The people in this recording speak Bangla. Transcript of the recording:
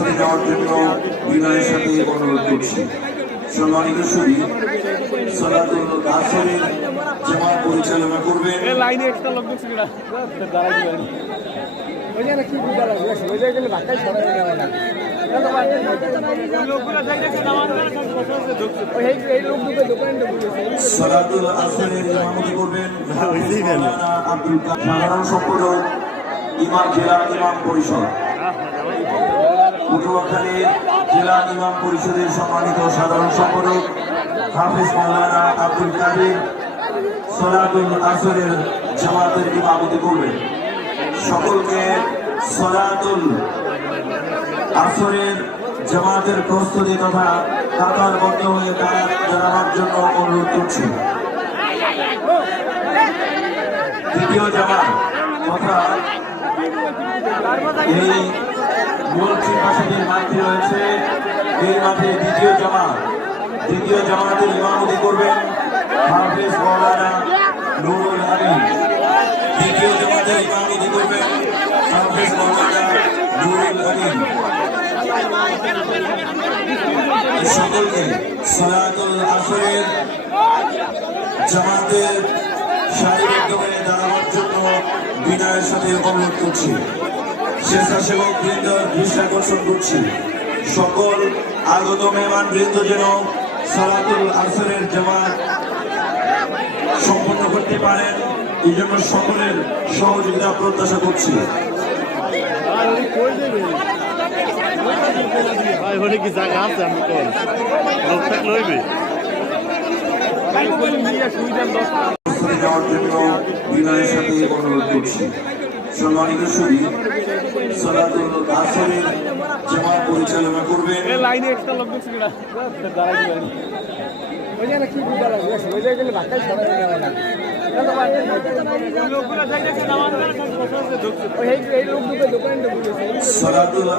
প্রস্তুতি নেওয়ার জন্য বিনয়ের সাথে অনুরোধ করছি। সম্মানিত সুধী, সালাতুল আসরের জামাত পরিচালনা করবেন সালাতুল আসরের ইমামতি করবেন আব্দুল কাদের, সাধারণ সম্পাদক ইমাম জেলা ইমাম পরিষদ, পটুয়াখালীর জেলা ইমাম পরিষদের সম্মানিত সাধারণ সম্পাদক হাফেজ মাওলানা আব্দুল কাদের সালাতুল আসরের জামাতের ইমামতি করবেন। সকলকে সালাতুল আসরের জামাতের প্রস্তুতি তথা কাতারবদ্ধ হয়ে জানাবার জন্য অনুরোধ করছি। দ্বিতীয় জামাত তথা এই মূল সিংহাসনের মাঠটি রয়েছে, এই মাঠে দ্বিতীয় জামাতের ইমামতি করবেন হাফেজ মাওলানা নুরুল আমিন। দ্বিতীয় জামাতের ইমামতি করবেন হাফেজ মাওলানা নুরুল আমিন। সকলকে সালাতুল আসরের জামাতের সারিবদ্ধ হয়ে দাঁড়াবার জন্য বিনয়ের সাথে অনুরোধ করছি। স্বেচ্ছাসেবক বৃন্দ দৃষ্টি আকর্ষণ করছি, সকল আগত মেহমান বৃন্দ যেন সালাতুল আসরের জামাত সম্পন্ন করতে পারেন, এই জন্য সকলের সহযোগিতা প্রত্যাশা করছি। নেওয়ার জন্য বিনয়ের সাথে অনুরোধ করছি। সম্মানিত সুধী, সালাতুল আসরের জামাত পরিচালনা করবেন সালাতুল